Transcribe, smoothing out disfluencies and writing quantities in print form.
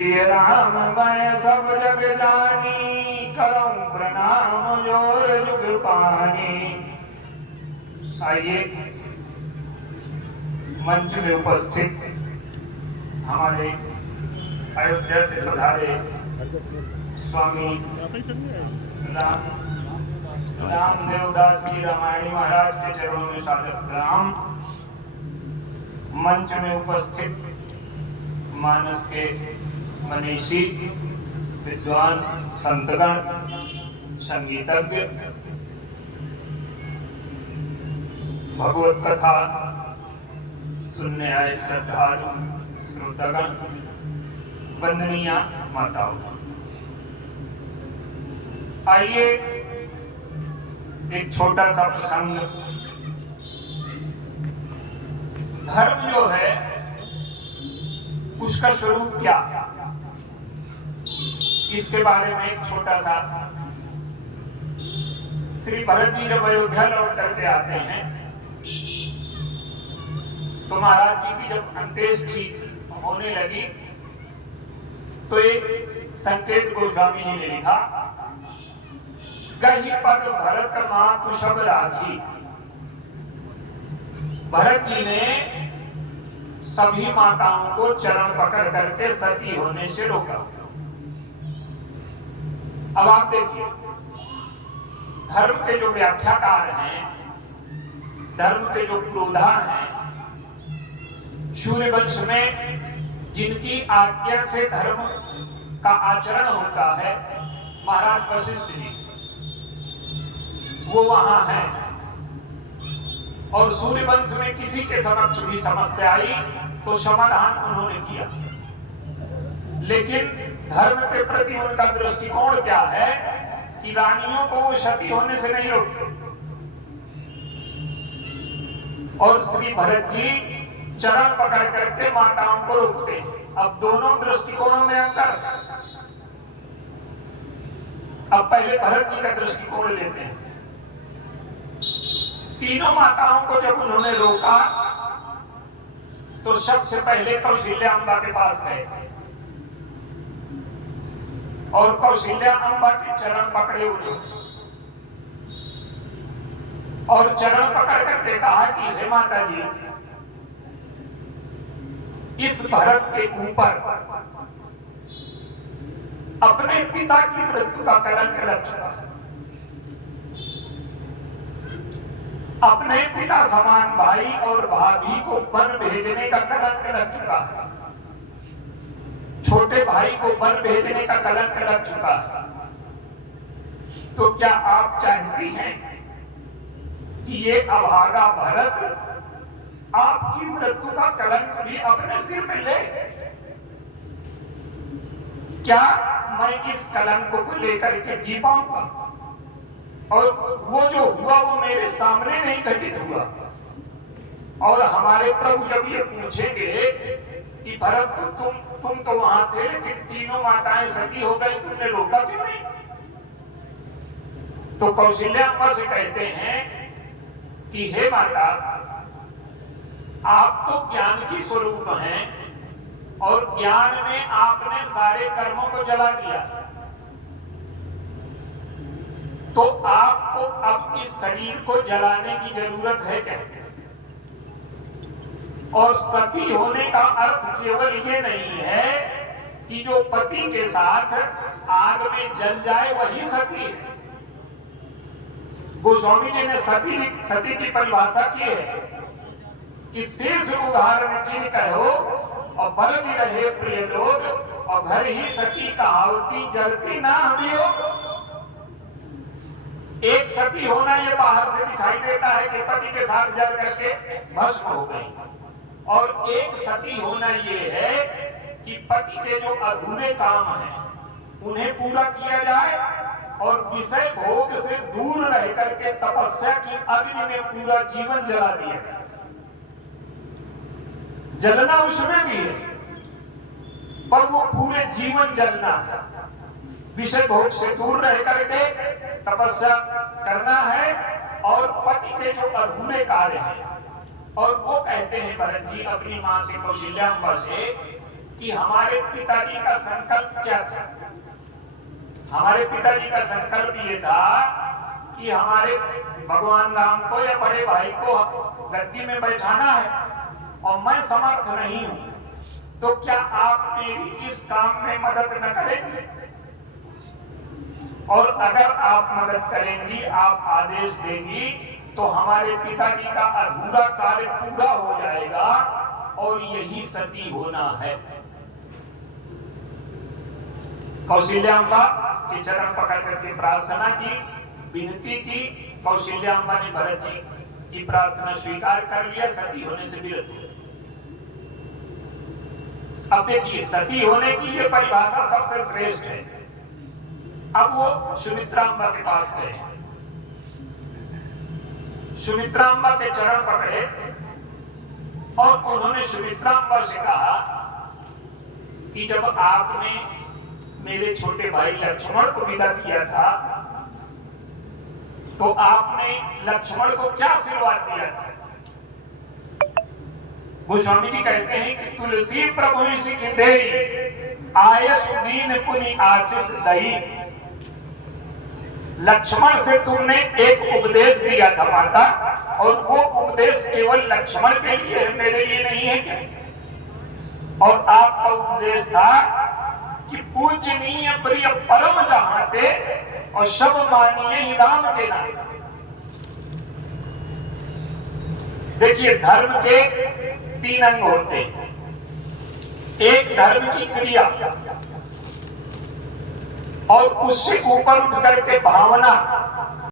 राम मैं सब जग जानी, करऊं प्रणाम जोर जुग पानी। आइए मंच में उपस्थित हमारे अयोध्या से पधारे स्वामी रामदेव दास जी रामायणी महाराज के चरणों में सादर प्रणाम। मंच में उपस्थित मानस के मनीषी विद्वान संतगण, संगीतज्ञ, भगवत कथा सुनने आए श्रद्धालु श्रोतागण, वंदनीय माताओं, आइए एक छोटा सा प्रसंग। धर्म जो है उसका स्वरूप क्या, इसके बारे में एक छोटा सा। श्री भरत जी जब अयोध्या लौट करके आते हैं तो महाराज जी की जब अंत्येष्टि होने लगी तो एक संकेत गोस्वामी जी ने लिखा, गही पद भरत मातु सब राखी। भरत जी ने सभी माताओं को चरण पकड़ करके सती होने से रोका। अब आप देखिए, धर्म के जो व्याख्याकार हैं, धर्म के जो पुरोधा हैं, सूर्यवंश में जिनकी आज्ञा से धर्म का आचरण होता है, महाराज वशिष्ठ जी, वो वहां हैं। और सूर्यवंश में किसी के समक्ष भी समस्या आई तो समाधान उन्होंने किया। लेकिन धर्म के प्रति उनका दृष्टिकोण क्या है कि रानियों को वो सती होने से नहीं रोकते। और श्री भरत जी चरण पकड़ करके माताओं को रोकते। अब दोनों दृष्टिकोणों में अंतर। अब पहले भरत जी का दृष्टिकोण लेते हैं। तीनों माताओं को जब उन्होंने रोका तो सबसे पहले कौशल्या अम्बा के पास गए और कौशल्या अम्बा के चरण पकड़े उन्होंने और चरण पकड़ करके कहा कि हे माता जी, इस भरत के ऊपर अपने पिता की मृत्यु का कलंक लग चुका है। अपने पिता समान भाई और भाभी को वन भेजने का कलंक लग चुका है। छोटे भाई को वन भेजने का कलंक लग चुका है। तो क्या आप चाहती हैं कि ये अभागा भरत आपकी मृत्यु का कलंक भी अपने सिर में ले? क्या मैं इस कलंक को लेकर के जी पाऊंगा? और वो जो हुआ वो मेरे सामने नहीं घटित हुआ। और हमारे प्रभु जब ये पूछेंगे कि भरत तुम तो वहां थे, लेकिन तीनों माताएं सती हो गई, तुमने रोका क्यों नहीं? तो कौशल्या अम्बा से कहते हैं कि हे माता, आप तो ज्ञान की स्वरूप हैं और ज्ञान में आपने सारे कर्मों को जला दिया, तो आपको अब इस शरीर को जलाने की जरूरत है क्या? और सती होने का अर्थ केवल ये नहीं है कि जो पति के साथ आग में जल जाए वही सती है। गोस्वामी जी ने सती की परिभाषा की है कि शेष उदाहरण की कहो और बरत रहे प्रिय लोग, और भर ही सती कहावती जलती ना हमियो। एक सती होना ये बाहर से दिखाई देता है कि पति के साथ जल करके भस्म हो गई, और एक सती होना ये है कि पति के जो अधूरे काम हैं उन्हें पूरा किया जाए और विषय भोग से दूर रह करके तपस्या की अग्नि में पूरा जीवन जला दिया। जलना उसमें भी है, पर वो पूरे जीवन जलना है। विषय भोग से दूर रह करके तपस्या करना है और पति के जो अधूरे कार्य हैं। और वो कहते हैं भरत जी अपनी मां से, कौशल्या अम्बा से, कि हमारे पिताजी का संकल्प क्या था। हमारे पिताजी का संकल्प ये था कि हमारे भगवान राम को या बड़े भाई को गद्दी में बैठाना है और मैं समर्थ नहीं हूं, तो क्या आप मेरी इस काम में मदद न करेंगे? और अगर आप मदद करेंगी, आप आदेश देंगी, तो हमारे पिताजी का अधूरा कार्य पूरा हो जाएगा और यही सती होना है। कौशल्याम्बा के चरण पकड़ करके प्रार्थना की, विनती की। कौशल्याम्बा ने भरत जी की प्रार्थना स्वीकार कर लिया, सती होने से विरत हुए। अब देखिए, सती होने की ये परिभाषा सबसे श्रेष्ठ है। अब वो सुमित्रांबा के पास गए, सुमित्रांबा के चरण पकड़े और उन्होंने सुमित्रांबा से कहा कि जब आपने मेरे छोटे भाई लक्ष्मण को विदा किया था, तो आपने लक्ष्मण को क्या आशीर्वाद दिया था? गोस्वामी जी कहते हैं कि तुलसी प्रभु आयस दीन पुनि आशीष दही। लक्ष्मण से तुमने एक उपदेश दिया था माता, और वो उपदेश केवल लक्ष्मण के लिए है, मेरे लिए नहीं है क्या? और आपका उपदेश था कि पूजनीय प्रिय परम जहाते और सब मानिए ही राम के नाम। देखिए, धर्म के 3 अंग होते हैं। एक धर्म की क्रिया, और उससे ऊपर उठ करके भावना,